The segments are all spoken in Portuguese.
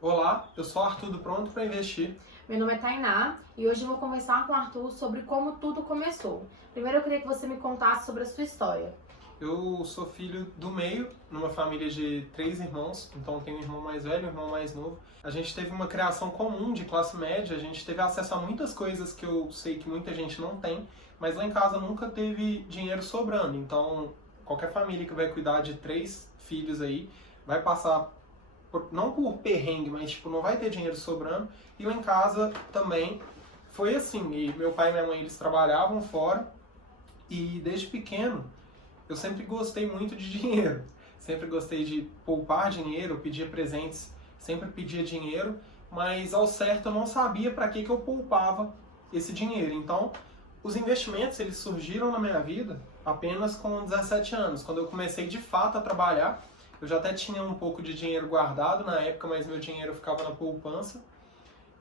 Olá, eu sou o Arthur do Pronto para Investir. Meu nome é Tainá e hoje eu vou conversar com o Arthur sobre como tudo começou. Primeiro eu queria que você me contasse sobre a sua história. Eu sou filho do meio, numa família de 3 irmãos, então eu tenho um irmão mais velho e um irmão mais novo. A gente teve uma criação comum de classe média, a gente teve acesso a muitas coisas que eu sei que muita gente não tem, mas lá em casa nunca teve dinheiro sobrando, então qualquer família que vai cuidar de 3 filhos aí vai passar não por perrengue, mas tipo, não vai ter dinheiro sobrando. E lá em casa também foi assim. E meu pai e minha mãe, eles trabalhavam fora. E desde pequeno, eu sempre gostei muito de dinheiro. Sempre gostei de poupar dinheiro, eu pedia presentes, sempre pedia dinheiro. Mas ao certo eu não sabia para que eu poupava esse dinheiro. Então, os investimentos, eles surgiram na minha vida apenas com 17 anos. Quando eu comecei de fato a trabalhar, eu já até tinha um pouco de dinheiro guardado na época, mas meu dinheiro ficava na poupança.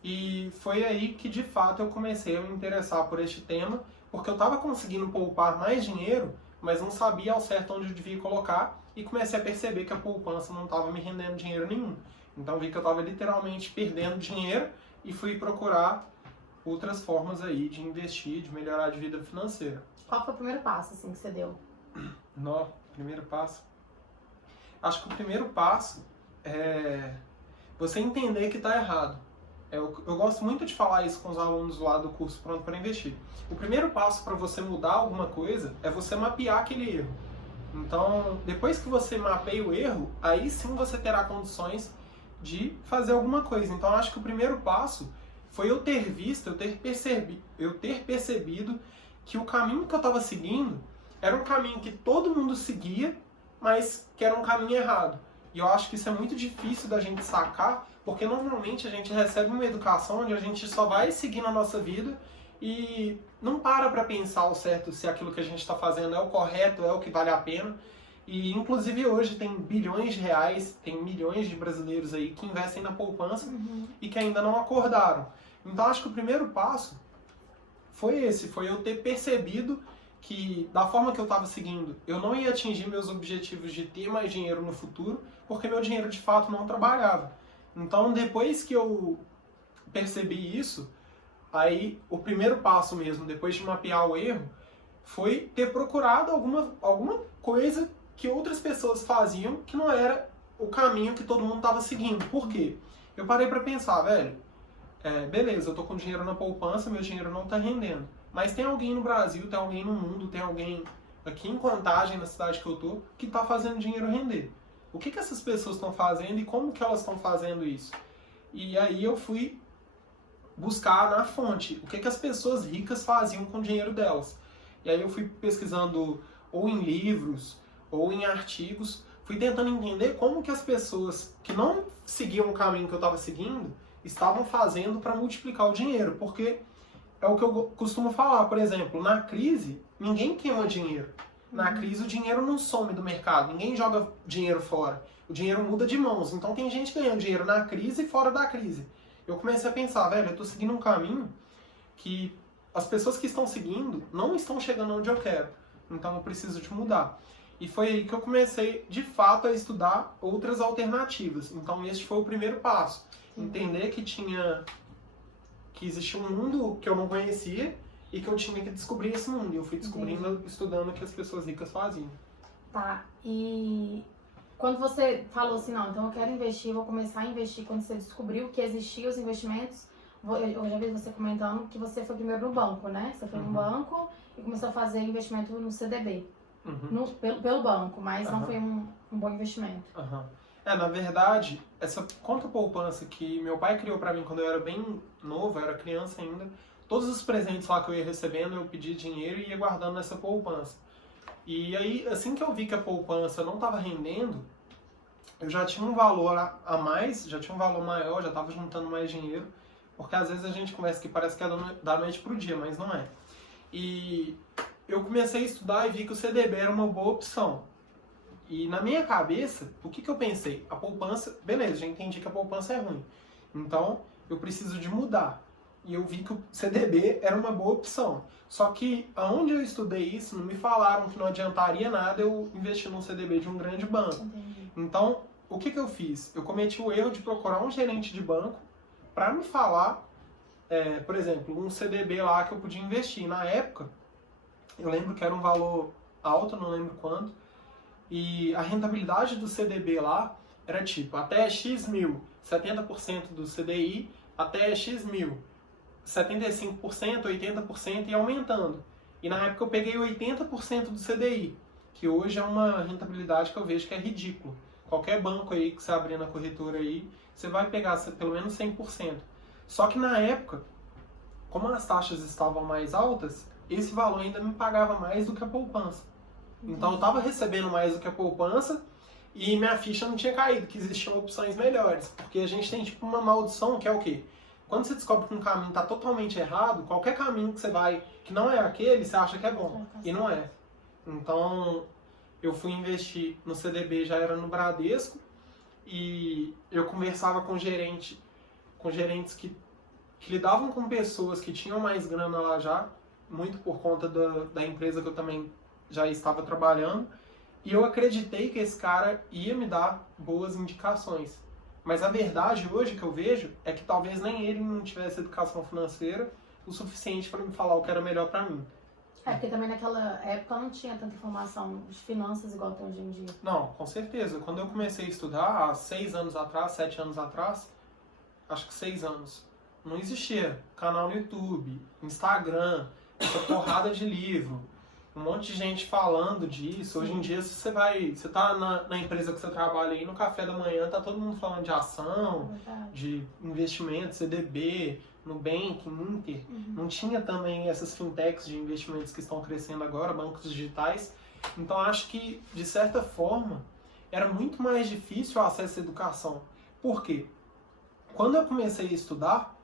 E foi aí que, de fato, eu comecei a me interessar por este tema, porque eu estava conseguindo poupar mais dinheiro, mas não sabia ao certo onde eu devia colocar, e comecei a perceber que a poupança não estava me rendendo dinheiro nenhum. Então vi que eu estava literalmente perdendo dinheiro e fui procurar outras formas aí de investir, de melhorar de vida financeira. Qual foi o primeiro passo assim, que você deu? No primeiro passo. Acho que o primeiro passo é você entender que está errado. Eu gosto muito de falar isso com os alunos lá do curso Pronto para Investir. O primeiro passo para você mudar alguma coisa é você mapear aquele erro. Então, depois que você mapeia o erro, aí sim você terá condições de fazer alguma coisa. Então, acho que o primeiro passo foi eu ter visto, eu ter percebido que o caminho que eu estava seguindo era um caminho que todo mundo seguia, mas que era um caminho errado. E eu acho que isso é muito difícil da gente sacar, porque normalmente a gente recebe uma educação onde a gente só vai seguindo a nossa vida e não para pensar ao certo se aquilo que a gente está fazendo é o correto, é o que vale a pena. E inclusive hoje tem bilhões de reais, tem milhões de brasileiros aí que investem na poupança e que ainda não acordaram. Então acho que o primeiro passo foi esse, foi eu ter percebido que da forma que eu estava seguindo, eu não ia atingir meus objetivos de ter mais dinheiro no futuro, porque meu dinheiro de fato não trabalhava. Então, depois que eu percebi isso, aí o primeiro passo mesmo, depois de mapear o erro, foi ter procurado alguma coisa que outras pessoas faziam que não era o caminho que todo mundo estava seguindo. Por quê? Eu parei para pensar, velho, beleza, eu tô com dinheiro na poupança, meu dinheiro não está rendendo. Mas tem alguém no Brasil, tem alguém no mundo, tem alguém aqui em Contagem, na cidade que eu tô, que está fazendo dinheiro render. O que essas pessoas estão fazendo e como que elas estão fazendo isso? E aí eu fui buscar na fonte o que as pessoas ricas faziam com o dinheiro delas. E aí eu fui pesquisando ou em livros ou em artigos, fui tentando entender como que as pessoas que não seguiam o caminho que eu estava seguindo estavam fazendo para multiplicar o dinheiro, porque é o que eu costumo falar, por exemplo, na crise, ninguém queima dinheiro. Na crise, o dinheiro não some do mercado, ninguém joga dinheiro fora. O dinheiro muda de mãos. Então tem gente ganhando dinheiro na crise e fora da crise. Eu comecei a pensar, velho, eu tô seguindo um caminho que as pessoas que estão seguindo não estão chegando onde eu quero. Então eu preciso de mudar. E foi aí que eu comecei, de fato, a estudar outras alternativas. Então esse foi o primeiro passo. Entender que existia um mundo que eu não conhecia e que eu tinha que descobrir esse mundo. E eu fui descobrindo, estudando o que as pessoas ricas faziam. Tá, e quando você falou assim, não, então eu quero investir, vou começar a investir, quando você descobriu que existiam os investimentos, eu já vi você comentando que você foi primeiro no banco, né? Você foi no banco e começou a fazer investimento no CDB, pelo banco, mas não foi um bom investimento. Na verdade, essa conta poupança que meu pai criou pra mim quando eu era bem novo, eu era criança ainda, todos os presentes lá que eu ia recebendo, eu pedia dinheiro e ia guardando nessa poupança. E aí, assim que eu vi que a poupança não estava rendendo, eu já tinha um valor a mais, já tinha um valor maior, já estava juntando mais dinheiro, porque às vezes a gente conversa que parece que é da noite pro dia, mas não é. E eu comecei a estudar e vi que o CDB era uma boa opção. E na minha cabeça, o que eu pensei? A poupança, beleza, já entendi que a poupança é ruim. Então, eu preciso de mudar. E eu vi que o CDB era uma boa opção. Só que, aonde eu estudei isso, não me falaram que não adiantaria nada eu investir num CDB de um grande banco. Entendi. Então, o que eu fiz? Eu cometi o erro de procurar um gerente de banco para me falar, por exemplo, um CDB lá que eu podia investir. Na época, eu lembro que era um valor alto, não lembro quanto, e a rentabilidade do CDB lá era tipo, até X mil, 70% do CDI, até X mil, 75%, 80% e aumentando. E na época eu peguei 80% do CDI, que hoje é uma rentabilidade que eu vejo que é ridículo. Qualquer banco aí que você abrir na corretora aí, você vai pegar pelo menos 100%. Só que na época, como as taxas estavam mais altas, esse valor ainda me pagava mais do que a poupança. Então eu estava recebendo mais do que a poupança e minha ficha não tinha caído, que existiam opções melhores. Porque a gente tem tipo uma maldição que é o quê? Quando você descobre que um caminho está totalmente errado, qualquer caminho que você vai que não é aquele, você acha que é bom. E não é. Então eu fui investir no CDB, já era no Bradesco, e eu conversava com gerentes que lidavam com pessoas que tinham mais grana lá já, muito por conta da empresa que eu também já estava trabalhando, e eu acreditei que esse cara ia me dar boas indicações. Mas a verdade hoje que eu vejo é que talvez nem ele não tivesse educação financeira o suficiente para me falar o que era melhor para mim. Porque também naquela época não tinha tanta informação de finanças igual tem hoje em dia. Não, com certeza. Quando eu comecei a estudar, há 6 anos atrás, 7 anos atrás, acho que 6 anos, não existia canal no YouTube, Instagram, essa porrada de livro, um monte de gente falando disso. Hoje em dia, você tá na empresa que você trabalha aí, no café da manhã, tá todo mundo falando de ação, de investimento, CDB, Nubank, Inter. Não tinha também essas fintechs de investimentos que estão crescendo agora, bancos digitais. Então, acho que, de certa forma, era muito mais difícil o acesso à educação. Por quê? Quando eu comecei a estudar,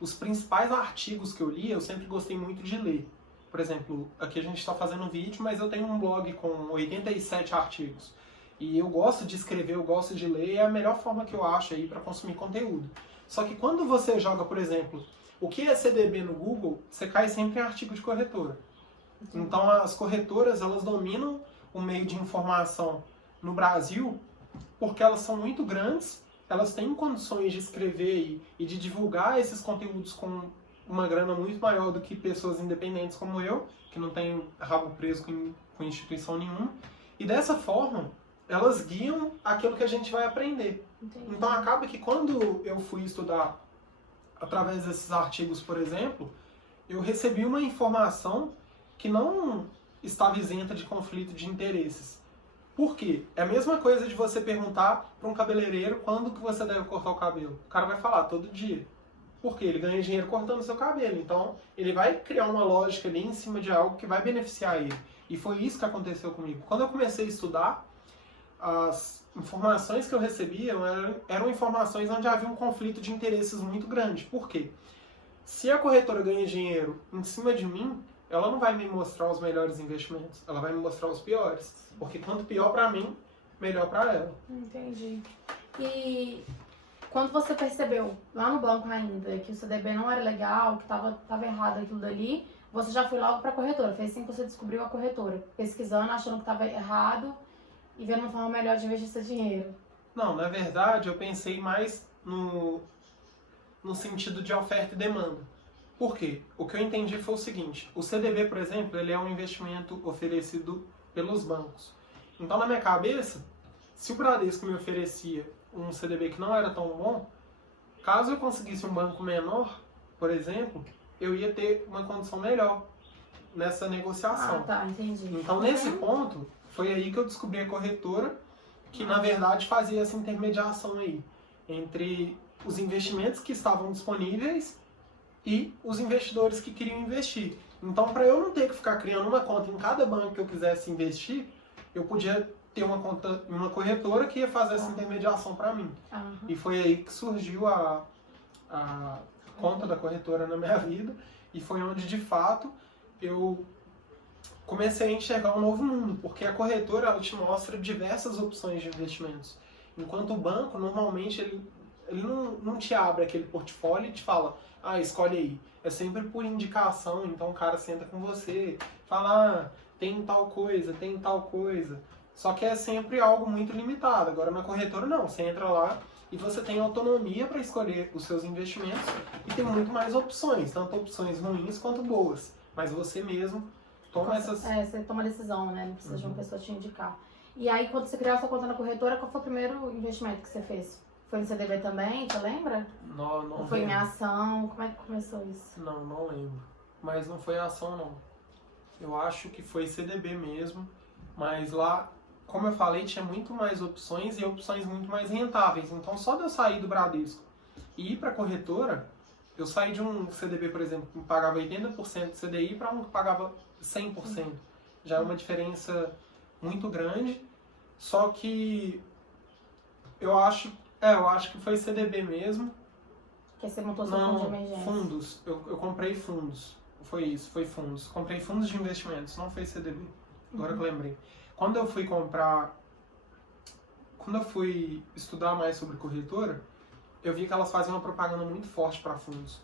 os principais artigos que eu li, eu sempre gostei muito de ler. Por exemplo, aqui a gente está fazendo um vídeo, mas eu tenho um blog com 87 artigos. E eu gosto de escrever, eu gosto de ler, é a melhor forma que eu acho aí para consumir conteúdo. Só que quando você joga, por exemplo, o que é CDB no Google, você cai sempre em artigo de corretora. Então as corretoras, elas dominam o meio de informação no Brasil porque elas são muito grandes, elas têm condições de escrever e de divulgar esses conteúdos com uma grana muito maior do que pessoas independentes como eu, que não tem rabo preso com instituição nenhuma. E dessa forma, elas guiam aquilo que a gente vai aprender. Entendi. Então acaba que quando eu fui estudar através desses artigos, por exemplo, eu recebi uma informação que não estava isenta de conflito de interesses. Por quê? É a mesma coisa de você perguntar para um cabeleireiro quando que você deve cortar o cabelo. O cara vai falar todo dia. Porque ele ganha dinheiro cortando o seu cabelo. Então, ele vai criar uma lógica ali em cima de algo que vai beneficiar ele. E foi isso que aconteceu comigo. Quando eu comecei a estudar, as informações que eu recebia eram informações onde havia um conflito de interesses muito grande. Por quê? Se a corretora ganha dinheiro em cima de mim, ela não vai me mostrar os melhores investimentos. Ela vai me mostrar os piores. Porque quanto pior para mim, melhor para ela. Entendi. E quando você percebeu, lá no banco ainda, que o CDB não era legal, que tava errado aquilo dali, você já foi logo para a corretora. Foi assim que você descobriu a corretora. Pesquisando, achando que estava errado e vendo uma forma melhor de investir seu dinheiro. Não, na verdade, eu pensei mais no sentido de oferta e demanda. Por quê? O que eu entendi foi o seguinte. O CDB, por exemplo, ele é um investimento oferecido pelos bancos. Então, na minha cabeça, se o Bradesco me oferecia um CDB que não era tão bom, caso eu conseguisse um banco menor, por exemplo, eu ia ter uma condição melhor nessa negociação. Ah, tá, entendi. Então, nesse ponto, foi aí que eu descobri a corretora, que na verdade fazia essa intermediação aí, entre os investimentos que estavam disponíveis e os investidores que queriam investir. Então, para eu não ter que ficar criando uma conta em cada banco que eu quisesse investir, eu podia ter uma conta em uma corretora que ia fazer essa intermediação para mim. E foi aí que surgiu a conta da corretora na minha vida, e foi onde, de fato, eu comecei a enxergar um novo mundo, porque a corretora ela te mostra diversas opções de investimentos. Enquanto o banco, normalmente, ele não te abre aquele portfólio e te fala, escolhe aí. É sempre por indicação, então o cara senta com você, fala, tem tal coisa, tem tal coisa. Só que é sempre algo muito limitado. Agora na corretora não, você entra lá e você tem autonomia para escolher os seus investimentos e tem muito mais opções, tanto opções ruins quanto boas. Mas você mesmo toma essas... Você toma decisão, né? Não precisa de uma pessoa te indicar. E aí, quando você criou a sua conta na corretora, qual foi o primeiro investimento que você fez? Foi no CDB também, você lembra? Não Ou foi em ação? Como é que começou isso? Não lembro. Mas não foi ação, não. Eu acho que foi CDB mesmo, mas lá, como eu falei, tinha muito mais opções e opções muito mais rentáveis. Então, só de eu sair do Bradesco e ir para a corretora, eu saí de um CDB, por exemplo, que pagava 80% de CDI para um que pagava 100%. Já é uma diferença muito grande, só que eu acho que foi CDB mesmo. Que você montou seu fundo de emergência? Fundos. Eu comprei fundos. Foi isso, foi fundos. Comprei fundos de investimentos, não foi CDB. Agora que eu lembrei. Quando eu fui estudar mais sobre corretora, eu vi que elas fazem uma propaganda muito forte para fundos.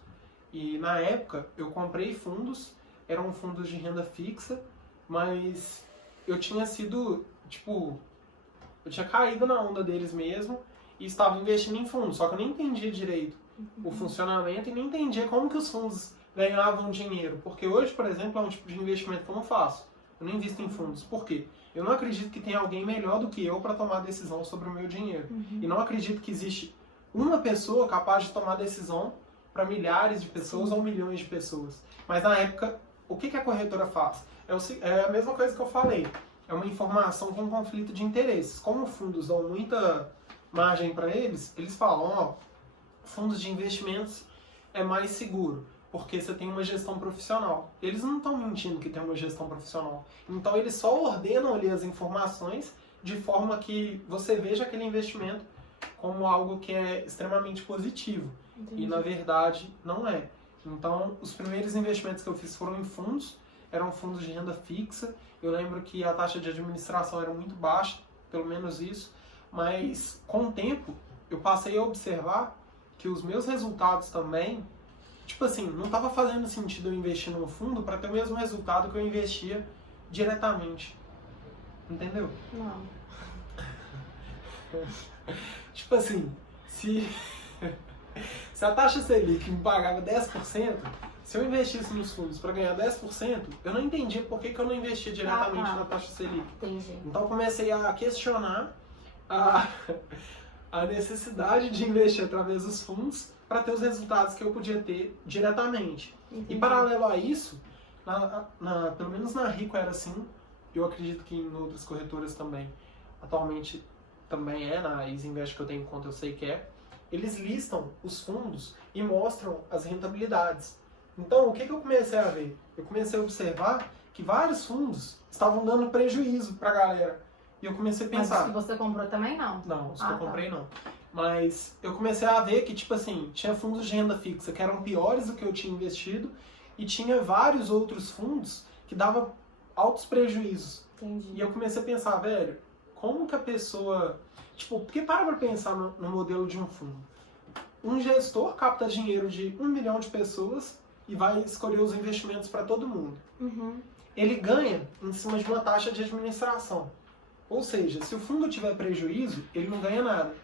E na época eu comprei fundos, eram fundos de renda fixa, mas eu tinha sido, eu tinha caído na onda deles mesmo e estava investindo em fundos, só que eu nem entendia direito o funcionamento e nem entendia como que os fundos ganhavam dinheiro. Porque hoje, por exemplo, é um tipo de investimento que eu não faço. Eu não invisto em fundos. Por quê? Eu não acredito que tenha alguém melhor do que eu para tomar decisão sobre o meu dinheiro. E não acredito que existe uma pessoa capaz de tomar decisão para milhares de pessoas ou milhões de pessoas. Mas na época, o que a corretora faz? É a mesma coisa que eu falei. É uma informação com conflito de interesses. Como fundos dão muita margem para eles, eles falam, fundos de investimentos é mais seguro, porque você tem uma gestão profissional. Eles não estão mentindo que tem uma gestão profissional. Então eles só ordenam ali as informações de forma que você veja aquele investimento como algo que é extremamente positivo. Entendi. E na verdade não é. Então os primeiros investimentos que eu fiz foram em fundos, eram fundos de renda fixa. Eu lembro que a taxa de administração era muito baixa, pelo menos isso, mas com o tempo eu passei a observar que os meus resultados também, não estava fazendo sentido eu investir num fundo para ter o mesmo resultado que eu investia diretamente. Entendeu? Não. Se a taxa Selic me pagava 10%, se eu investisse nos fundos para ganhar 10%, eu não entendia por que eu não investia diretamente na taxa Selic. Entendi. Então comecei a questionar a necessidade de investir através dos fundos para ter os resultados que eu podia ter diretamente. Entendi. E paralelo a isso, pelo menos na Rico era assim, eu acredito que em outras corretoras também, atualmente também na Easy Invest que eu tenho conta, eu sei que é, eles listam os fundos e mostram as rentabilidades. Então, o que eu comecei a ver? Eu comecei a observar que vários fundos estavam dando prejuízo para a galera. E eu comecei a pensar... Mas os que você comprou também não? Não, os que eu comprei não. Mas eu comecei a ver que, tinha fundos de renda fixa que eram piores do que eu tinha investido e tinha vários outros fundos que davam altos prejuízos. Entendi. E eu comecei a pensar, velho, como que a pessoa... porque para pensar no modelo de um fundo. Um gestor capta dinheiro de 1 milhão de pessoas e vai escolher os investimentos para todo mundo. Ele ganha em cima de uma taxa de administração. Ou seja, se o fundo tiver prejuízo, ele não ganha nada.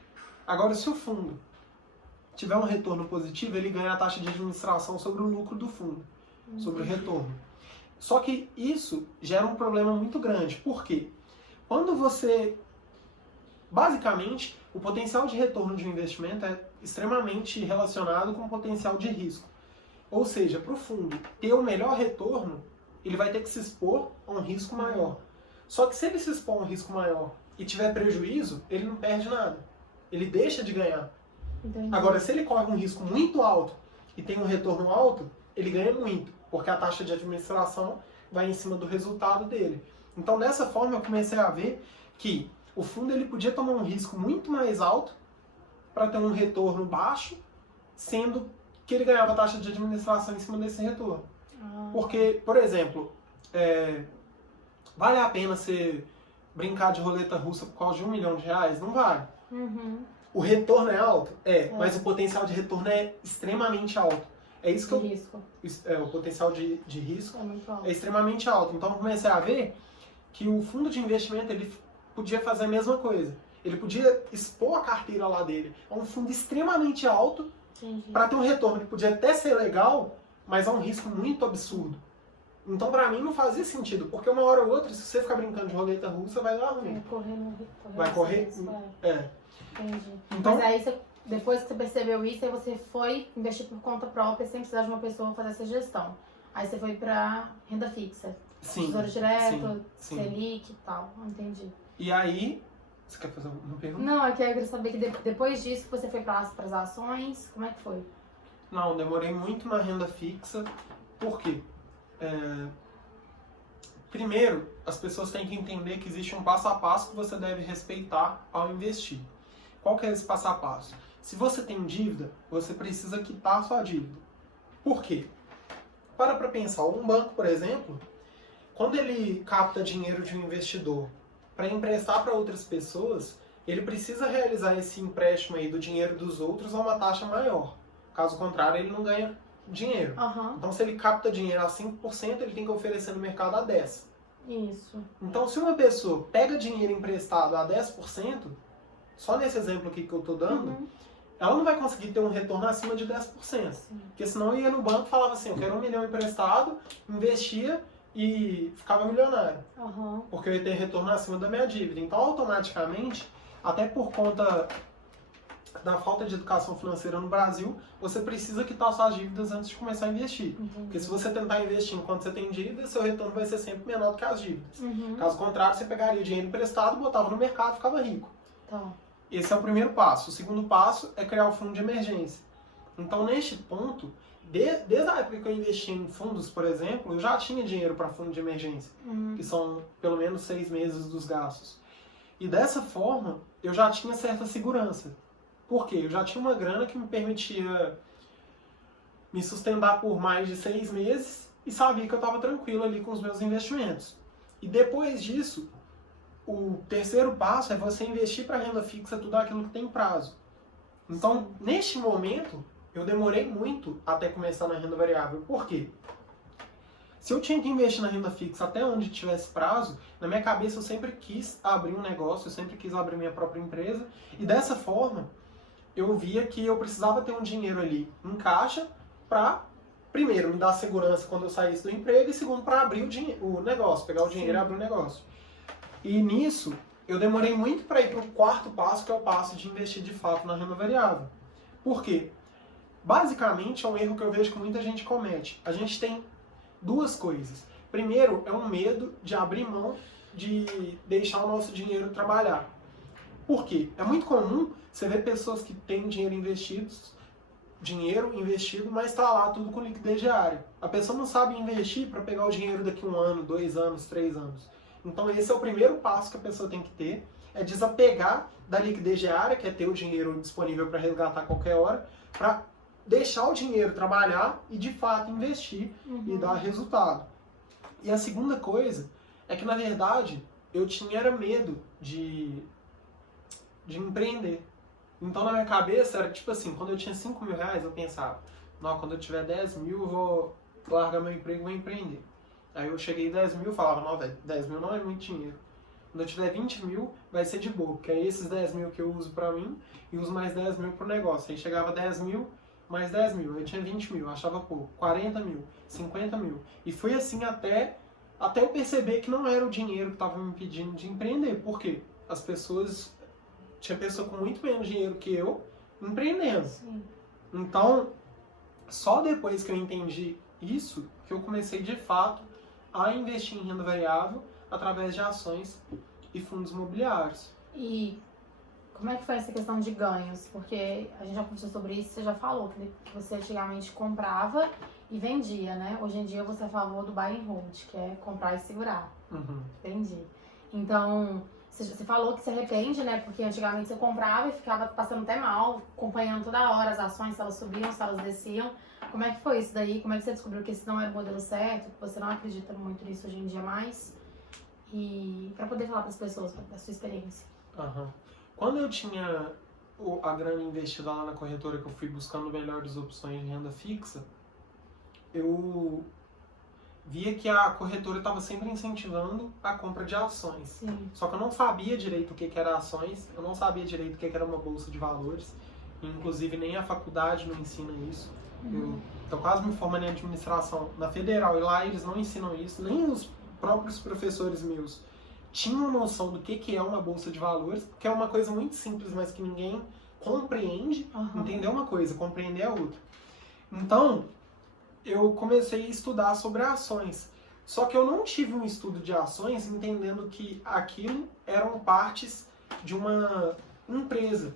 Agora, se o fundo tiver um retorno positivo, ele ganha a taxa de administração sobre o lucro do fundo, sobre o retorno. Só que isso gera um problema muito grande. Por quê? Quando você... Basicamente, o potencial de retorno de um investimento é extremamente relacionado com o potencial de risco. Ou seja, para o fundo ter o melhor retorno, ele vai ter que se expor a um risco maior. Só que se ele se expor a um risco maior e tiver prejuízo, ele não perde nada. Ele deixa de ganhar. Entendi. Agora, se ele corre um risco muito alto e tem um retorno alto, ele ganha muito, porque a taxa de administração vai em cima do resultado dele. Então, dessa forma, eu comecei a ver que o fundo ele podia tomar um risco muito mais alto para ter um retorno baixo, sendo que ele ganhava taxa de administração em cima desse retorno. Porque, por exemplo, vale a pena você brincar de roleta russa por causa de R$1 milhão? Não vale. O retorno é alto? Mas o potencial de retorno é extremamente alto. É isso que risco. O potencial de risco é muito alto. É extremamente alto. Então eu comecei a ver que o fundo de investimento, ele podia fazer a mesma coisa. Ele podia expor a carteira lá dele a um fundo extremamente alto para ter um retorno que podia até ser legal, mas é um risco muito absurdo. Então, pra mim, não fazia sentido, porque uma hora ou outra, se você ficar brincando de roleta russa, vai dar ruim. Vai correr? Entendi. Então, mas aí, depois que você percebeu isso, aí você foi investir por conta própria, sem precisar de uma pessoa fazer essa gestão. Aí você foi pra renda fixa. sim, Tesouro direto, sim. Selic e tal. Entendi. E aí, você quer fazer uma pergunta? Não, é que eu queria saber que depois disso você foi para as ações, como é que foi? Não, demorei muito na renda fixa. Por quê? Primeiro, as pessoas têm que entender que existe um passo a passo que você deve respeitar ao investir. Qual que é esse passo a passo? Se você tem dívida, você precisa quitar a sua dívida. Por quê? Para pensar, um banco, por exemplo, quando ele capta dinheiro de um investidor para emprestar para outras pessoas, ele precisa realizar esse empréstimo aí do dinheiro dos outros a uma taxa maior. Caso contrário, ele não ganha dinheiro. Então, se ele capta dinheiro a 5%, ele tem que oferecer no mercado a 10%. Isso. Então, se uma pessoa pega dinheiro emprestado a 10%, só nesse exemplo aqui que eu estou dando, ela não vai conseguir ter um retorno acima de 10%. Sim. Porque senão ia no banco e falava assim, eu quero 1 milhão emprestado, investia e ficava milionário. Porque eu ia ter retorno acima da minha dívida. Então, automaticamente, até por conta da falta de educação financeira no Brasil, você precisa quitar suas dívidas antes de começar a investir. Porque se você tentar investir enquanto você tem dívida, seu retorno vai ser sempre menor do que as dívidas. Caso contrário, você pegaria o dinheiro emprestado, botava no mercado e ficava rico. Tá. Esse é o primeiro passo. O segundo passo é criar o fundo de emergência. Então, neste ponto, desde a época que eu investi em fundos, por exemplo, eu já tinha dinheiro para fundo de emergência, que são pelo menos 6 meses dos gastos. E dessa forma, eu já tinha certa segurança. Por quê? Eu já tinha uma grana que me permitia me sustentar por mais de 6 meses e sabia que eu estava tranquilo ali com os meus investimentos. E depois disso, o terceiro passo é você investir para renda fixa tudo aquilo que tem prazo. Então, neste momento, eu demorei muito até começar na renda variável. Por quê? Se eu tinha que investir na renda fixa até onde tivesse prazo, na minha cabeça eu sempre quis abrir um negócio, eu sempre quis abrir minha própria empresa. E dessa forma, eu via que eu precisava ter um dinheiro ali em caixa para, primeiro, me dar segurança quando eu saísse do emprego e, segundo, para abrir o negócio, pegar o dinheiro e abrir o negócio. E nisso, eu demorei muito para ir para o quarto passo, que é o passo de investir de fato na renda variável. Por quê? Basicamente, é um erro que eu vejo que muita gente comete. A gente tem duas coisas. Primeiro, é um medo de abrir mão de deixar o nosso dinheiro trabalhar. Por quê? É muito comum você ver pessoas que têm dinheiro investido, mas está lá tudo com liquidez diária. A pessoa não sabe investir para pegar o dinheiro daqui 1 ano, 2 anos, 3 anos. Então esse é o primeiro passo que a pessoa tem que ter, é desapegar da liquidez diária, que é ter o dinheiro disponível para resgatar a qualquer hora, para deixar o dinheiro trabalhar e de fato investir e dar resultado. E a segunda coisa é que, na verdade, eu tinha medo de empreender. Então, na minha cabeça, era tipo assim, quando eu tinha 5 mil reais, eu pensava, não, quando eu tiver 10 mil, eu vou largar meu emprego e vou empreender. Aí eu cheguei em 10 mil e falava, não, velho, 10 mil não é muito dinheiro. Quando eu tiver 20 mil, vai ser de boa, porque é esses 10 mil que eu uso pra mim e uso mais 10 mil pro negócio. Aí chegava 10 mil, mais 10 mil, eu tinha 20 mil, eu achava pouco, 40 mil, 50 mil. E foi assim até eu perceber que não era o dinheiro que estava me impedindo de empreender. Por quê? Tinha pessoa com muito menos dinheiro que eu empreendendo. Sim. Então, só depois que eu entendi isso, que eu comecei de fato a investir em renda variável através de ações e fundos imobiliários. E como é que foi essa questão de ganhos? Porque a gente já conversou sobre isso, você já falou que você antigamente comprava e vendia, né? Hoje em dia você é a favor do buy and hold, que é comprar e segurar. Entendi. Então, você falou que se arrepende, né? Porque antigamente você comprava e ficava passando até mal, acompanhando toda hora as ações, se elas subiam, se elas desciam. Como é que foi isso daí? Como é que você descobriu que esse não era o modelo certo, que você não acredita muito nisso hoje em dia mais? E para poder falar para as pessoas da sua experiência. Quando eu tinha a grana investida lá na corretora, que eu fui buscando melhores opções de renda fixa, eu via que a corretora estava sempre incentivando a compra de ações. Sim. Só que eu não sabia direito o que era ações, eu não sabia direito o que era uma bolsa de valores, inclusive nem a faculdade não ensina isso. Eu tô quase me formando em administração na federal e lá eles não ensinam isso, nem os próprios professores meus tinham noção do que é uma bolsa de valores, porque é uma coisa muito simples, mas que ninguém compreende. Entender uma coisa, compreender a outra. Então, eu comecei a estudar sobre ações. Só que eu não tive um estudo de ações entendendo que aquilo eram partes de uma empresa.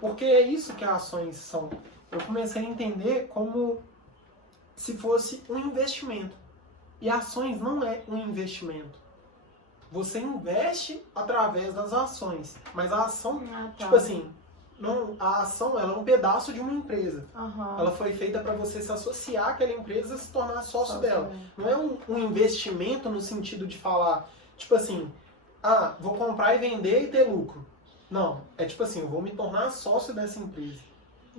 Porque é isso que ações são. Eu comecei a entender como se fosse um investimento. E ações não é um investimento. Você investe através das ações. Mas a ação, tipo assim, não, a ação ela é um pedaço de uma empresa. Ela foi feita para você se associar àquela empresa e se tornar sócio dela. Não é um investimento no sentido de falar, tipo assim, vou comprar e vender e ter lucro. Não, é tipo assim, eu vou me tornar sócio dessa empresa.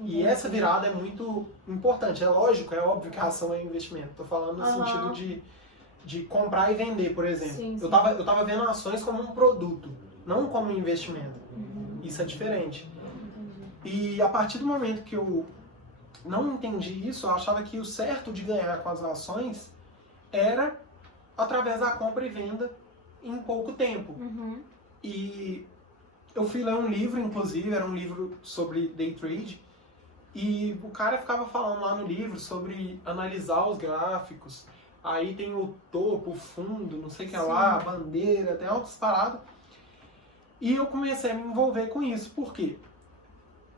E essa virada é muito importante. É lógico, é óbvio que a ação é investimento. Tô falando no sentido de comprar e vender, por exemplo. Sim. Eu tava vendo ações como um produto, não como um investimento. Isso é diferente. E a partir do momento que eu não entendi isso, eu achava que o certo de ganhar com as ações era através da compra e venda em pouco tempo. E eu fui ler um livro, inclusive, era um livro sobre day trade, e o cara ficava falando lá no livro sobre analisar os gráficos. Aí tem o topo, o fundo, não sei o que lá, a bandeira, tem outras paradas. E eu comecei a me envolver com isso. Por quê?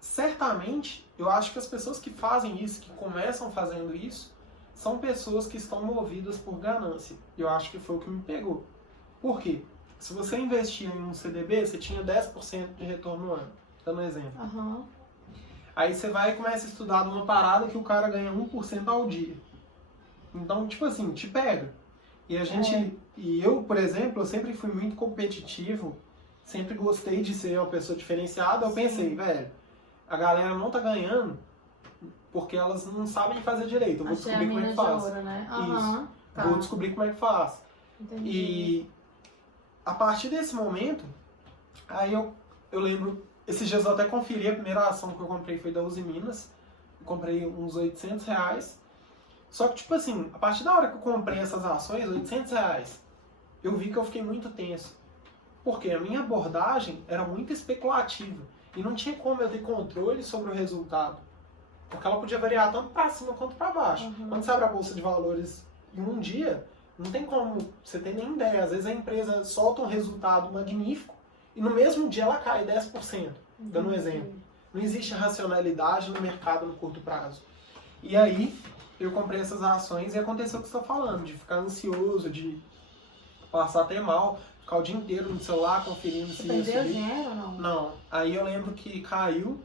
Certamente, eu acho que as pessoas que fazem isso, que começam fazendo isso, são pessoas que estão movidas por ganância. Eu acho que foi o que me pegou. Por quê? Se você investia em um CDB, você tinha 10% de retorno no ano. Dando um exemplo. Aí você vai e começa a estudar numa parada que o cara ganha 1% ao dia. Então, tipo assim, te pega. E a gente... E eu, por exemplo, eu sempre fui muito competitivo, sempre gostei de ser uma pessoa diferenciada. Eu pensei, velho, a galera não tá ganhando porque elas não sabem fazer direito. Eu vou descobrir como é que faz. Ouro, né? Isso. Vou descobrir como é que faz. Entendi. E a partir desse momento, aí eu lembro, esses dias eu até conferi, a primeira ação que eu comprei foi da Uzi Minas. Eu comprei uns R$800. Só que, tipo assim, a partir da hora que eu comprei essas ações, R$800, eu vi que eu fiquei muito tenso. Porque a minha abordagem era muito especulativa. E não tinha como eu ter controle sobre o resultado. Porque ela podia variar tanto para cima quanto para baixo. Quando você abre a bolsa de valores em um dia, não tem como você ter nem ideia. Às vezes a empresa solta um resultado magnífico e no mesmo dia ela cai 10%. Dando um exemplo. Não existe racionalidade no mercado no curto prazo. E aí, eu comprei essas ações e aconteceu o que você está falando, de ficar ansioso, de passar até mal, ficar o dia inteiro no celular conferindo se ia subir. Você perdeu dinheiro ou não? Não. Aí eu lembro que caiu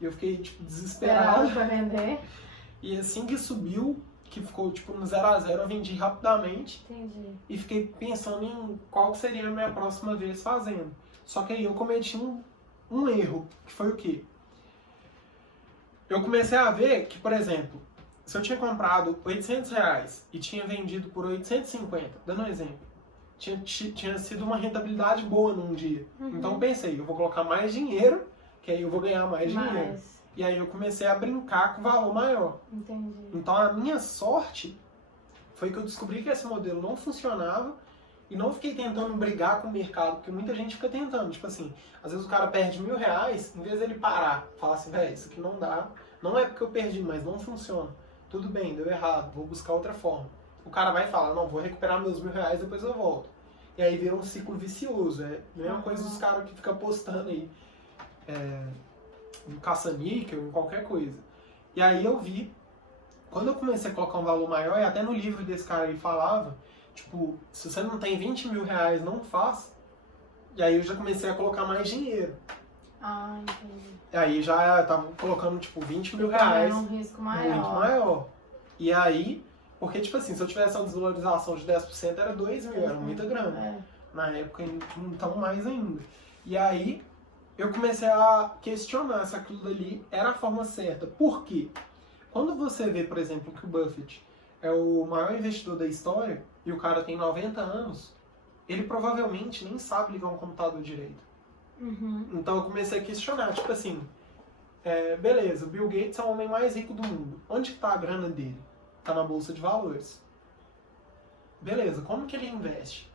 e eu fiquei, tipo, desesperado. Pra vender. E assim que subiu, que ficou, tipo, no 0 a 0, eu vendi rapidamente. Entendi. E fiquei pensando em qual seria a minha próxima vez fazendo. Só que aí eu cometi um erro, que foi o quê? Eu comecei a ver que, por exemplo, se eu tinha comprado R$800 e tinha vendido por 850, dando um exemplo, tinha sido uma rentabilidade boa num dia. Então eu pensei, eu vou colocar mais dinheiro, que aí eu vou ganhar mais dinheiro. E aí eu comecei a brincar com valor maior. Entendi. Então a minha sorte foi que eu descobri que esse modelo não funcionava e não fiquei tentando brigar com o mercado, porque muita gente fica tentando. Tipo assim, às vezes o cara perde R$1.000, em vez dele parar, falar assim, velho, isso aqui não dá, não é porque eu perdi, mas não funciona. Tudo bem, deu errado, vou buscar outra forma. O cara vai falar, não, vou recuperar meus R$1.000, depois eu volto. E aí vira um ciclo vicioso. É a mesma coisa dos caras que ficam postando aí em caça-níquel, em qualquer coisa. E aí eu vi, quando eu comecei a colocar um valor maior, e até no livro desse cara aí falava, tipo, se você não tem R$20.000, não faz. E aí eu já comecei a colocar mais dinheiro. Entendi. E aí já tava colocando, tipo, R$20.000. É um risco maior. Muito maior. E aí, porque, tipo assim, se eu tivesse uma desvalorização de 10%, era 2.000, era muita grana. Na época, então mais ainda. E aí, eu comecei a questionar se aquilo dali era a forma certa. Por quê? Quando você vê, por exemplo, que o Buffett é o maior investidor da história e o cara tem 90 anos, ele provavelmente nem sabe ligar um computador direito. Então eu comecei a questionar, tipo assim, beleza, o Bill Gates é o homem mais rico do mundo. Onde que tá a grana dele? Tá na bolsa de valores. Beleza, como que ele investe?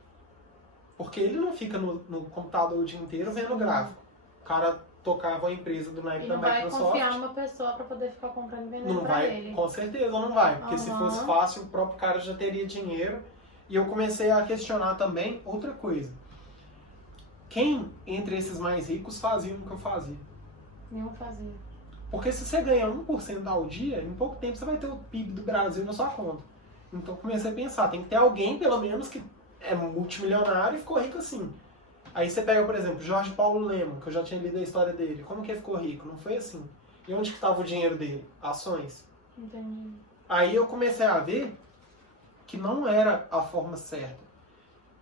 Porque ele não fica no computador o dia inteiro vendo gráfico. O cara tocava a empresa do naipe da Microsoft. Ele não vai confiar numa pessoa para poder ficar comprando e vendendo pra ele. Com certeza não vai. Porque se fosse fácil, o próprio cara já teria dinheiro. E eu comecei a questionar também outra coisa. Quem entre esses mais ricos fazia o que eu fazia? Nenhum fazia. Porque se você ganha 1% ao dia, em pouco tempo você vai ter o PIB do Brasil na sua conta. Então eu comecei a pensar, tem que ter alguém, pelo menos, que é multimilionário e ficou rico assim. Aí você pega, por exemplo, Jorge Paulo Lemann, que eu já tinha lido a história dele. Como que ele ficou rico? Não foi assim. E onde que estava o dinheiro dele? Ações. Entendi. Aí eu comecei a ver que não era a forma certa.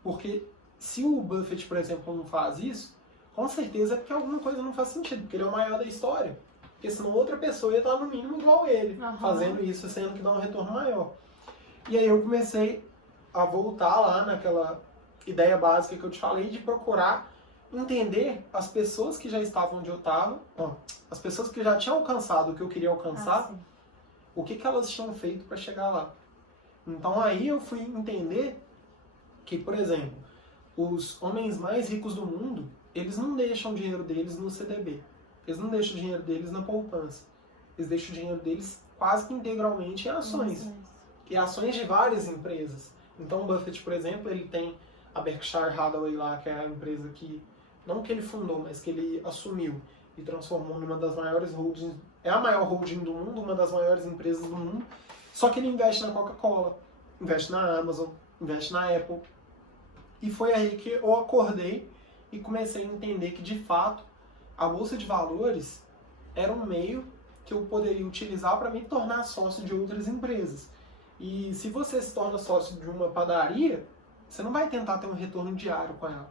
Porque se o Buffett, por exemplo, não faz isso, com certeza é porque alguma coisa não faz sentido, porque ele é o maior da história. Porque senão outra pessoa ia estar no mínimo igual ele, fazendo isso, sendo que dá um retorno maior. E aí eu comecei a voltar lá naquela ideia básica que eu te falei, de procurar entender as pessoas que já estavam onde eu estava, as pessoas que já tinham alcançado o que eu queria alcançar, o que elas tinham feito para chegar lá. Então aí eu fui entender que, por exemplo, os homens mais ricos do mundo, eles não deixam o dinheiro deles no CDB. Eles não deixam o dinheiro deles na poupança. Eles deixam o dinheiro deles quase que integralmente em ações. E ações de várias empresas. Então o Buffett, por exemplo, ele tem a Berkshire Hathaway lá, que é a empresa que, não que ele fundou, mas que ele assumiu e transformou numa das maiores holdings, é a maior holding do mundo, uma das maiores empresas do mundo. Só que ele investe na Coca-Cola, investe na Amazon, investe na Apple. E foi aí que eu acordei e comecei a entender que, de fato, a Bolsa de Valores era um meio que eu poderia utilizar para me tornar sócio de outras empresas. E se você se torna sócio de uma padaria, você não vai tentar ter um retorno diário com ela.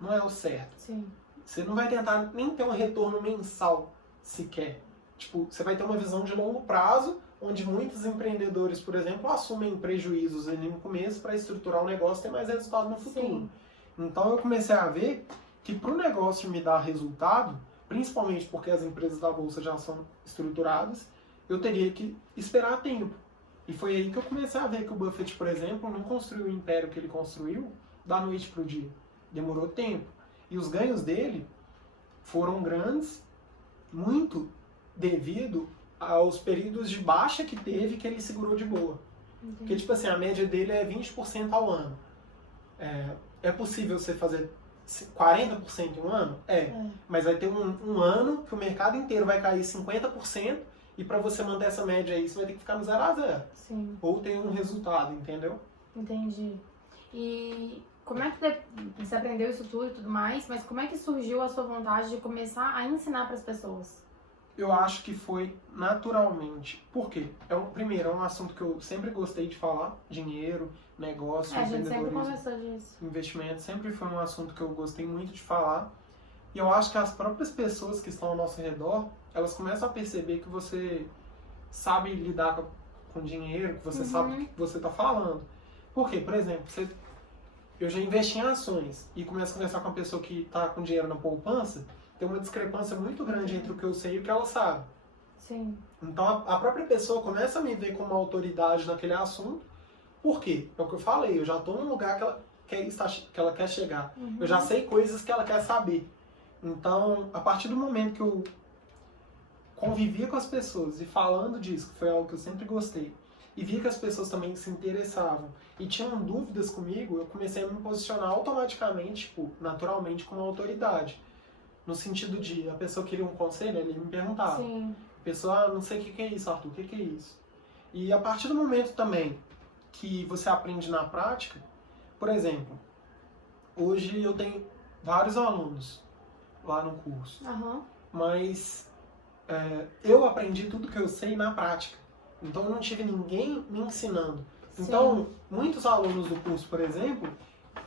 Não é o certo. Sim. Você não vai tentar nem ter um retorno mensal sequer. Tipo, você vai ter uma visão de longo prazo, onde muitos empreendedores, por exemplo, assumem prejuízos ali no começo para estruturar o negócio e ter mais resultado no futuro. Sim. Então eu comecei a ver que para o negócio me dar resultado, principalmente porque as empresas da Bolsa já são estruturadas, eu teria que esperar tempo. E foi aí que eu comecei a ver que o Buffett, por exemplo, não construiu o império que ele construiu da noite para o dia. Demorou tempo. E os ganhos dele foram grandes, muito devido aos períodos de baixa que teve, que ele segurou de boa. Entendi. Porque, tipo assim, a média dele é 20% ao ano. É possível você fazer 40% em um ano? Mas vai ter um ano que o mercado inteiro vai cair 50%, e para você manter essa média aí, você vai ter que ficar no 0 a 0. Sim. Ou tem um resultado, entendeu? Entendi. E como é que você aprendeu isso tudo e tudo mais, mas como é que surgiu a sua vontade de começar a ensinar para as pessoas? Eu acho que foi naturalmente. Por quê? Primeiro, é um assunto que eu sempre gostei de falar. Dinheiro, negócio, A gente sempre empreendedorismo, conversou disso. investimento. Sempre foi um assunto que eu gostei muito de falar. E eu acho que as próprias pessoas que estão ao nosso redor, elas começam a perceber que você sabe lidar com dinheiro, que você sabe o que você está falando. Por quê? Por exemplo, eu já investi em ações e começo a conversar com uma pessoa que está com dinheiro na poupança, tem uma discrepância muito grande entre o que eu sei e o que ela sabe. Sim. Então a própria pessoa começa a me ver como autoridade naquele assunto. Por quê? É o que eu falei, eu já estou num lugar que ela quer chegar. Eu já sei coisas que ela quer saber. Então, a partir do momento que eu convivia com as pessoas e falando disso, que foi algo que eu sempre gostei, e via que as pessoas também se interessavam e tinham dúvidas comigo, eu comecei a me posicionar automaticamente, tipo, naturalmente, como autoridade. No sentido de, a pessoa queria um conselho, ele me perguntava. Sim. A pessoa, não sei o que é isso, Arthur, o que é isso? E a partir do momento também que você aprende na prática, por exemplo, hoje eu tenho vários alunos lá no curso, mas eu aprendi tudo que eu sei na prática. Então eu não tive ninguém me ensinando. Então, muitos alunos do curso, por exemplo,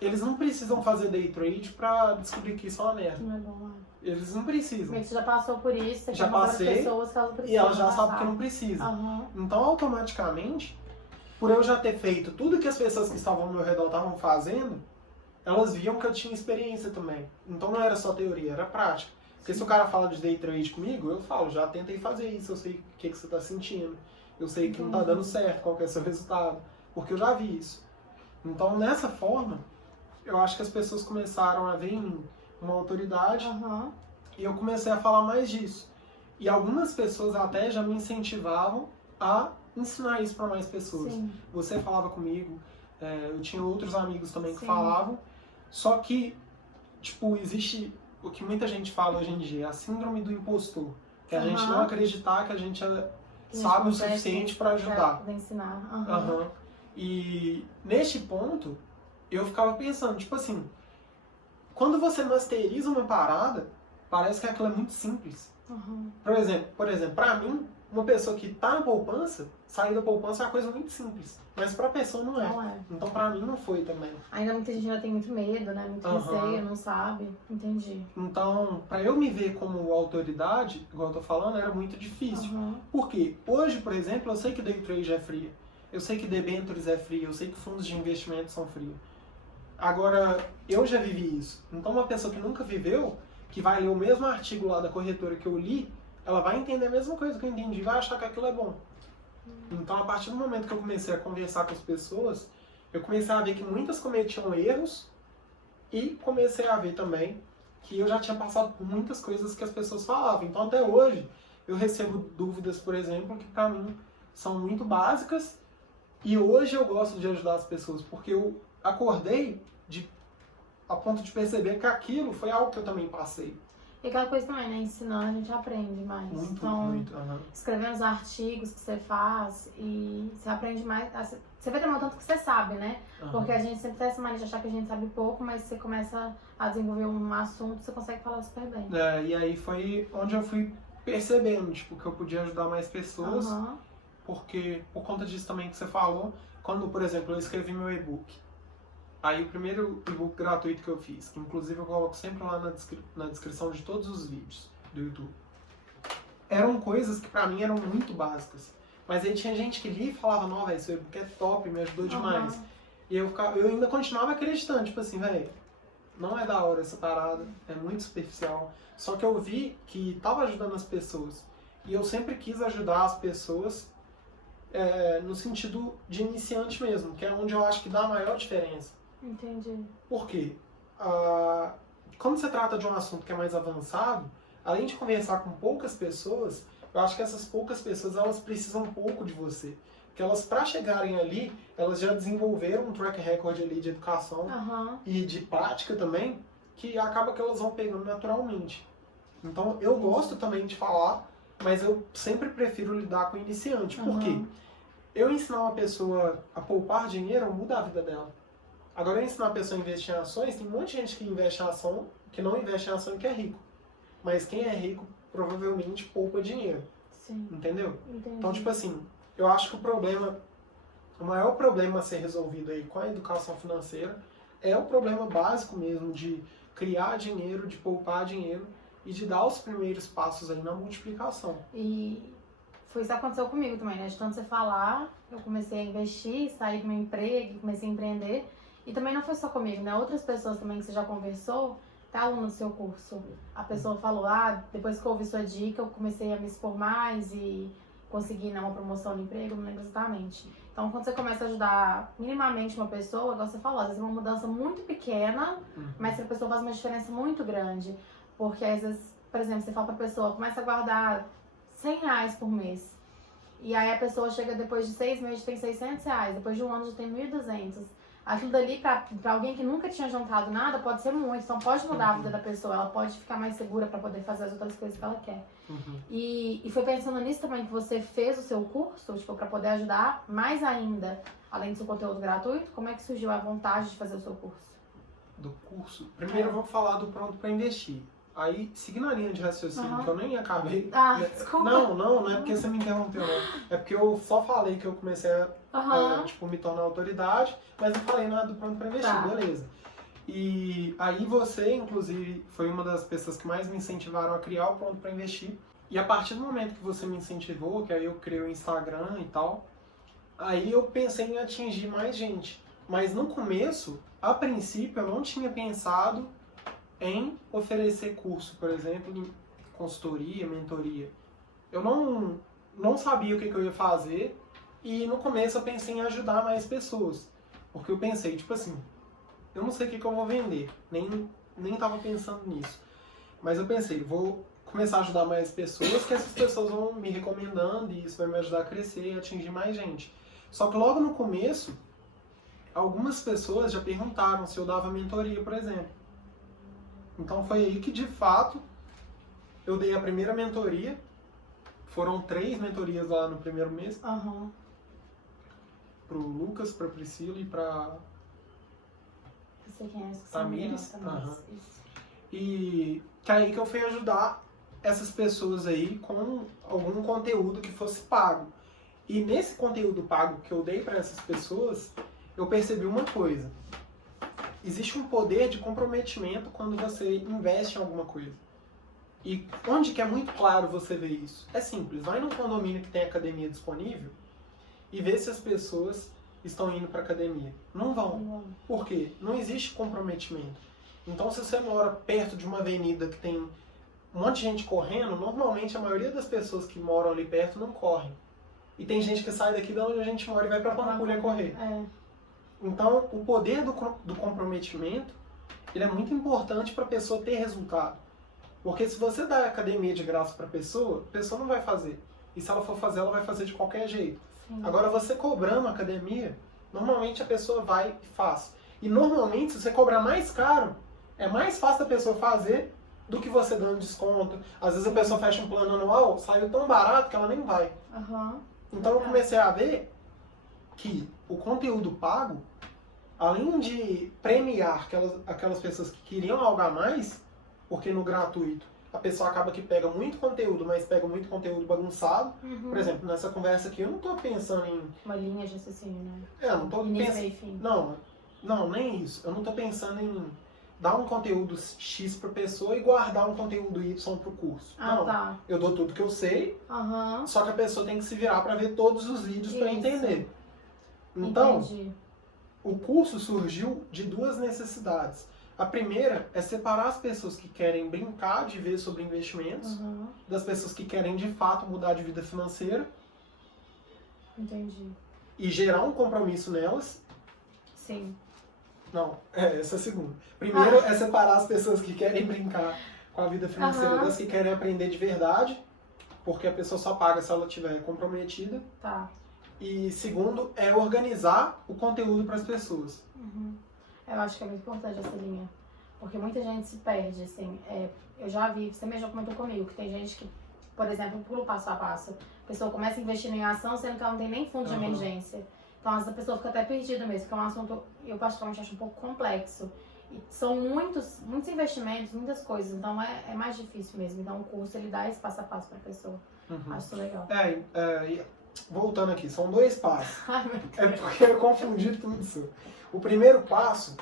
eles não precisam fazer day trade para descobrir que isso é uma merda. Não é bom, Eles não precisam. Você já passou por isso, você já quer mostrar passei, as pessoas que elas precisam. e elas já sabem que não precisam. Aham. Então, automaticamente, por eu já ter feito tudo que as pessoas que estavam ao meu redor estavam fazendo, elas viam que eu tinha experiência também. Então não era só teoria, era prática. Porque se o cara fala de day trade comigo, eu falo, já tentei fazer isso, eu sei o que você está sentindo, eu sei que não está dando certo, qual que é o seu resultado, porque eu já vi isso. Então, nessa forma, eu acho que as pessoas começaram a ver em mim uma autoridade e eu comecei a falar mais disso. E algumas pessoas até já me incentivavam a ensinar isso para mais pessoas. Sim. Você falava comigo, eu tinha outros amigos também que Sim. falavam, só que, tipo, existe o que muita gente fala hoje em dia, a síndrome do impostor, que a gente não acreditar que a gente sabe o suficiente para ajudar. Pra ensinar. E neste ponto, eu ficava pensando, tipo assim, quando você masteriza uma parada, parece que aquilo é muito simples. Por exemplo, pra mim, uma pessoa que tá na poupança, sair da poupança é uma coisa muito simples. Mas pra pessoa não é. Não é. Então pra mim não foi também. Ainda muita gente ainda tem muito medo, né? Muito receio, não sabe. Entendi. Então, pra eu me ver como autoridade, igual eu tô falando, era muito difícil. Por quê? Hoje, por exemplo, eu sei que day trade é fria. Eu sei que debentures é fria. Eu sei que fundos de investimento são frios. Agora, eu já vivi isso. Então uma pessoa que nunca viveu, que vai ler o mesmo artigo lá da corretora que eu li, ela vai entender a mesma coisa que eu entendi e vai achar que aquilo é bom. Então, a partir do momento que eu comecei a conversar com as pessoas, eu comecei a ver que muitas cometiam erros e comecei a ver também que eu já tinha passado por muitas coisas que as pessoas falavam. Então, até hoje, eu recebo dúvidas, por exemplo, que pra mim são muito básicas e hoje eu gosto de ajudar as pessoas, porque eu acordei a ponto de perceber que aquilo foi algo que eu também passei. E aquela coisa também, né? Ensinando, a gente aprende mais. Muito. Escrevendo os artigos que você faz e você aprende mais. Você vai tomar o tanto que você sabe, né? Porque a gente sempre tem essa mania de achar que a gente sabe pouco, mas você começa a desenvolver um assunto, você consegue falar super bem. E aí foi onde eu fui percebendo, tipo, que eu podia ajudar mais pessoas. Porque, por conta disso também que você falou, quando, por exemplo, eu escrevi meu e-book. Aí o primeiro e-book gratuito que eu fiz, que inclusive eu coloco sempre lá na descrição de todos os vídeos do YouTube, eram coisas que pra mim eram muito básicas. Mas aí tinha gente que lia e falava, não, velho, esse e-book é top, me ajudou demais. E eu ainda continuava acreditando, tipo assim, velho, não é da hora essa parada, é muito superficial. Só que eu vi que tava ajudando as pessoas. E eu sempre quis ajudar as pessoas no sentido de iniciante mesmo, que é onde eu acho que dá a maior diferença. Entendi. Por quê? Quando você trata de um assunto que é mais avançado, além de conversar com poucas pessoas, eu acho que essas poucas pessoas, elas precisam um pouco de você. Porque elas, para chegarem ali, elas já desenvolveram um track record ali de educação e de prática também, que acaba que elas vão pegando naturalmente. Então, eu gosto também de falar, mas eu sempre prefiro lidar com o iniciante. Por quê? Eu ensinar uma pessoa a poupar dinheiro, muda a vida dela. Agora, eu ensinar a pessoa a investir em ações, tem um monte de gente que investe em ação, que não investe em ação e que é rico. Mas quem é rico, provavelmente poupa dinheiro. Sim. Entendeu? Entendi. Então, tipo assim, eu acho que o maior problema a ser resolvido aí com a educação financeira é o problema básico mesmo de criar dinheiro, de poupar dinheiro e de dar os primeiros passos aí na multiplicação. E foi isso que aconteceu comigo também, né? De tanto você falar, eu comecei a investir, saí do meu emprego, comecei a empreender. E também não foi só comigo, né? Outras pessoas também que você já conversou, tá aluno do seu curso. A pessoa falou, depois que eu ouvi sua dica, eu comecei a me expor mais e consegui uma promoção no emprego, não lembro exatamente. Então, quando você começa a ajudar minimamente uma pessoa, igual você falou, às vezes é uma mudança muito pequena, mas a pessoa faz uma diferença muito grande. Porque às vezes, por exemplo, você fala pra pessoa, começa a guardar R$100 por mês. E aí a pessoa chega depois de 6 meses tem R$600, depois de um ano já tem 1.200. Aquilo dali, pra alguém que nunca tinha juntado nada, pode ser muito. Então pode mudar a vida da pessoa, ela pode ficar mais segura pra poder fazer as outras coisas que ela quer. E foi pensando nisso também que você fez o seu curso, tipo, pra poder ajudar mais ainda, além do seu conteúdo gratuito, como é que surgiu a vontade de fazer o seu curso? Do curso? Primeiro eu vou falar do Pronto para Investir. Aí, seguindo a linha de raciocínio, que eu nem acabei... Desculpa. Não é porque você me interrompeu, não. É porque eu só falei que eu comecei a tipo, me tornar autoridade, mas não falei nada do Pronto para Investir, beleza. E aí você, inclusive, foi uma das pessoas que mais me incentivaram a criar o Pronto para Investir. E a partir do momento que você me incentivou, que aí eu criei o Instagram e tal, Aí eu pensei em atingir mais gente. Mas no começo, a princípio, eu não tinha pensado em oferecer curso, por exemplo, em consultoria, mentoria. Eu não sabia o que eu ia fazer e no começo eu pensei em ajudar mais pessoas. Porque eu pensei, tipo assim, eu não sei o que eu vou vender, nem tava pensando nisso. Mas eu pensei, vou começar a ajudar mais pessoas, que essas pessoas vão me recomendando e isso vai me ajudar a crescer e atingir mais gente. Só que logo no começo, algumas pessoas já perguntaram se eu dava mentoria, por exemplo. Então foi aí que, de fato, eu dei a primeira mentoria. Foram 3 mentorias lá no primeiro mês. Aham. Pro Lucas, pra Priscila e pra Eu sei quem é essa. Tamires. Aham. Isso. E que aí que eu fui ajudar essas pessoas aí com algum conteúdo que fosse pago. E nesse conteúdo pago que eu dei para essas pessoas, eu percebi uma coisa. Existe um poder de comprometimento quando você investe em alguma coisa. E onde que é muito claro você ver isso? É simples, vai num condomínio que tem academia disponível e vê se as pessoas estão indo para academia. Não vão. Por quê? Não existe comprometimento. Então, se você mora perto de uma avenida que tem um monte de gente correndo, normalmente a maioria das pessoas que moram ali perto não correm. E tem gente que sai daqui de onde a gente mora e vai para Pampulha correr. É. Então, o poder do comprometimento, ele é muito importante para a pessoa ter resultado. Porque se você dá academia de graça para a pessoa não vai fazer. E se ela for fazer, ela vai fazer de qualquer jeito. Sim. Agora, você cobrando academia, normalmente a pessoa vai e faz. E normalmente, se você cobrar mais caro, é mais fácil a pessoa fazer do que você dando desconto. Às vezes a pessoa fecha um plano anual, saiu tão barato que ela nem vai. Aham. Então eu comecei a ver que o conteúdo pago, além de premiar aquelas pessoas que queriam algo a mais, porque no gratuito a pessoa acaba que pega muito conteúdo, mas pega muito conteúdo bagunçado. Uhum. Por exemplo, nessa conversa aqui eu não tô pensando em... Uma linha de raciocínio, né? Eu não tô Início, pensando... meio e fim. Não, nem isso. Eu não tô pensando em dar um conteúdo X pra pessoa e guardar um conteúdo Y pro curso. Ah, não, tá. eu dou tudo que eu sei, Aham. só que a pessoa tem que se virar pra ver todos os vídeos pra Isso. entender. Então, Entendi. o curso surgiu de 2 necessidades. A primeira é separar as pessoas que querem brincar de ver sobre investimentos Aham. das pessoas que querem de fato mudar de vida financeira Entendi. e gerar um compromisso nelas. Sim. Não, essa é a segunda. Primeiro é separar as pessoas que querem brincar com a vida financeira das que querem aprender de verdade, porque a pessoa só paga se ela estiver comprometida. Tá. E segundo é organizar o conteúdo para as pessoas. Uhum. Eu acho que é muito importante essa linha. Porque muita gente se perde, assim. Eu já vi, você mesmo já comentou comigo, que tem gente que, por exemplo, pula o passo a passo. A pessoa começa investindo em ação, sendo que ela não tem nem fundo de emergência. Então, às vezes a pessoa fica até perdida mesmo, porque é um assunto, eu particularmente acho um pouco complexo. E são muitos investimentos, muitas coisas, então é mais difícil mesmo. Então, o curso, ele dá esse passo a passo pra pessoa. Acho isso legal. Voltando aqui, são 2 passos. Ai, meu Deus. É porque eu confundi tudo isso. O primeiro passo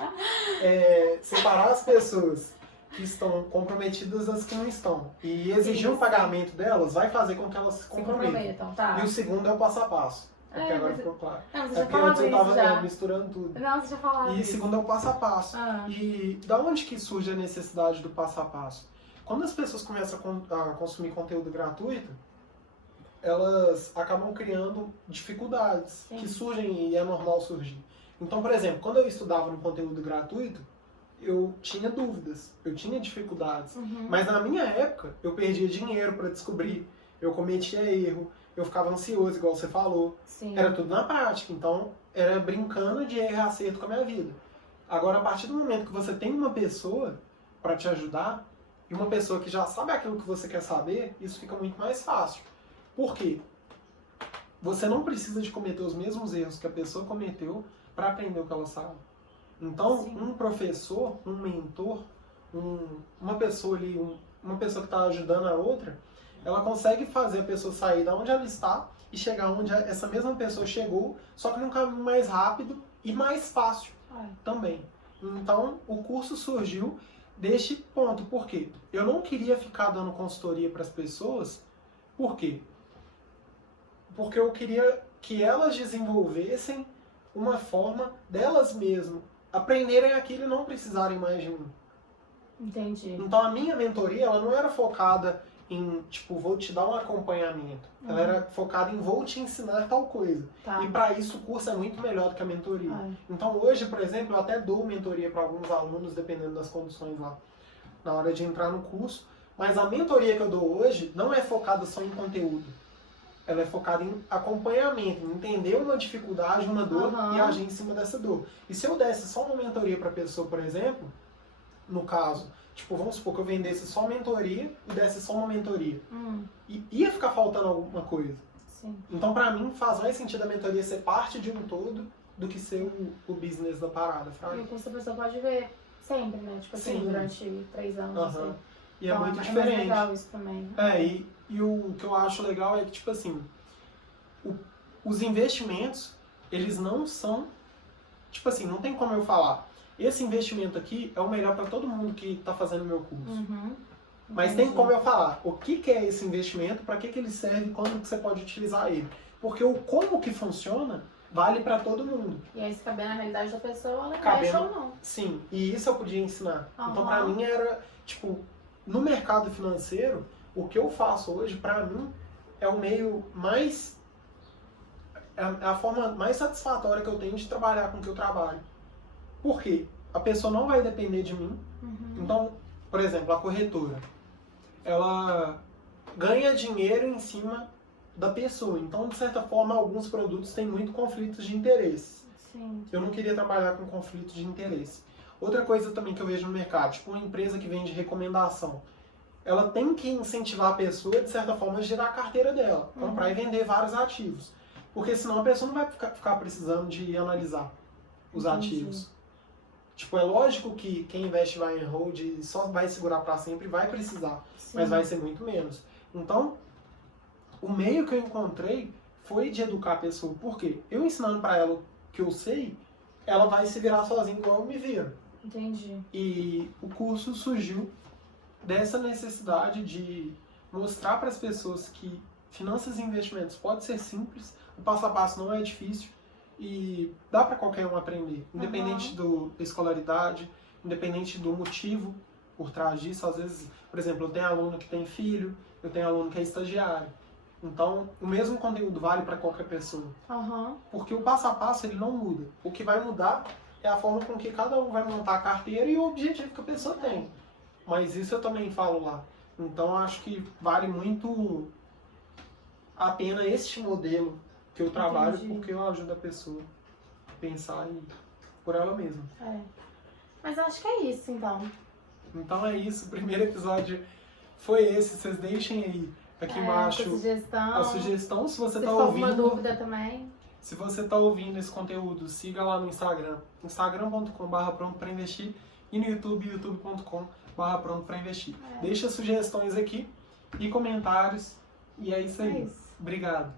é separar as pessoas que estão comprometidas das que não estão. E exigir um pagamento delas vai fazer com que elas se comprometam. Tá. E o segundo é o passo a passo. Porque agora ficou claro. Não, você É já porque antes falava eu isso tava já. misturando tudo. Não, você já falava E isso. segundo é o passo a passo. Ah. E da onde que surge a necessidade do passo a passo? Quando as pessoas começam a consumir conteúdo gratuito, elas acabam criando dificuldades que surgem e é normal surgir. Então, por exemplo, quando eu estudava no conteúdo gratuito, eu tinha dúvidas, eu tinha dificuldades. Mas na minha época, eu perdia dinheiro para descobrir, eu cometia erro, eu ficava ansioso, igual você falou. Sim. Era tudo na prática, então era brincando de erro e acerto com a minha vida. Agora, a partir do momento que você tem uma pessoa para te ajudar, e uma pessoa que já sabe aquilo que você quer saber, isso fica muito mais fácil. Por quê? Você não precisa de cometer os mesmos erros que a pessoa cometeu para aprender o que ela sabe. Então, um professor, um mentor, uma pessoa ali, uma pessoa que está ajudando a outra, ela consegue fazer a pessoa sair da onde ela está e chegar onde essa mesma pessoa chegou, só que num caminho mais rápido e mais fácil também. Então, o curso surgiu deste ponto. Por quê? Eu não queria ficar dando consultoria para as pessoas, por quê? porque eu queria que elas desenvolvessem uma forma delas mesmas aprenderem aquilo e não precisarem mais de mim. Entendi. Então a minha mentoria, ela não era focada em, tipo, vou te dar um acompanhamento. Ela era focada em vou te ensinar tal coisa. Tá. E para isso o curso é muito melhor do que a mentoria. Então hoje, por exemplo, eu até dou mentoria para alguns alunos, dependendo das condições lá, na hora de entrar no curso. Mas a mentoria que eu dou hoje não é focada só em conteúdo. Ela é focada em acompanhamento, em entender uma dificuldade, uma dor e agir em cima dessa dor. E se eu desse só uma mentoria para a pessoa, por exemplo, no caso, tipo, vamos supor que eu vendesse só mentoria e desse só uma mentoria. E ia ficar faltando alguma coisa. Sim. Então, pra mim, faz mais sentido a mentoria ser parte de um todo do que ser o business da parada, E o curso a pessoa pode ver sempre, né? Tipo assim, Sim. durante 3 anos, assim. E Então, é muito mais diferente. legal isso também. E o que eu acho legal é que, tipo assim, os investimentos, eles não são, tipo assim, não tem como eu falar, esse investimento aqui é o melhor para todo mundo que está fazendo o meu curso. Mas tem como eu falar o que é esse investimento, para que ele serve, quando que você pode utilizar ele. Porque o como que funciona vale para todo mundo. E aí, se caber na realidade da pessoa, ela Cabendo, mexe ou não. Sim, e isso eu podia ensinar. Então, para mim, era, tipo, no mercado financeiro, o que eu faço hoje, para mim, é o meio mais... É a forma mais satisfatória que eu tenho de trabalhar com o que eu trabalho. Por quê? A pessoa não vai depender de mim. Então, por exemplo, a corretora, ela ganha dinheiro em cima da pessoa. Então, de certa forma, alguns produtos têm muito conflitos de interesse. Sim. Eu não queria trabalhar com conflito de interesse. Outra coisa também que eu vejo no mercado, tipo uma empresa que vende recomendação, ela tem que incentivar a pessoa, de certa forma, a girar a carteira dela, comprar e vender vários ativos. Porque senão a pessoa não vai ficar precisando de analisar os ativos. Tipo, é lógico que quem investe vai em hold e só vai segurar para sempre, vai precisar, mas vai ser muito menos. Então, o meio que eu encontrei foi de educar a pessoa. Por quê? Eu ensinando para ela o que eu sei, ela vai se virar sozinha igual eu me viro. Entendi. E o curso surgiu dessa necessidade de mostrar para as pessoas que finanças e investimentos pode ser simples, o passo a passo não é difícil e dá para qualquer um aprender, independente da escolaridade, independente do motivo por trás disso. Às vezes, por exemplo, eu tenho aluno que tem filho, eu tenho aluno que é estagiário. Então, o mesmo conteúdo vale para qualquer pessoa. Porque o passo a passo ele não muda. O que vai mudar é a forma com que cada um vai montar a carteira e o objetivo que a pessoa tem. Mas isso eu também falo lá. Então, acho que vale muito a pena este modelo que eu trabalho, porque eu ajudo a pessoa a pensar por ela mesma. Mas acho que é isso, então. Então é isso. O primeiro episódio foi esse. Vocês deixem aí aqui embaixo a sugestão. Se você está ouvindo, alguma dúvida também. Se você está ouvindo esse conteúdo, siga lá no Instagram, instagram.com/pronto-para-investir, e no YouTube, youtube.com/pronto-para-investir. Deixa sugestões aqui e comentários. E é isso aí. Obrigado.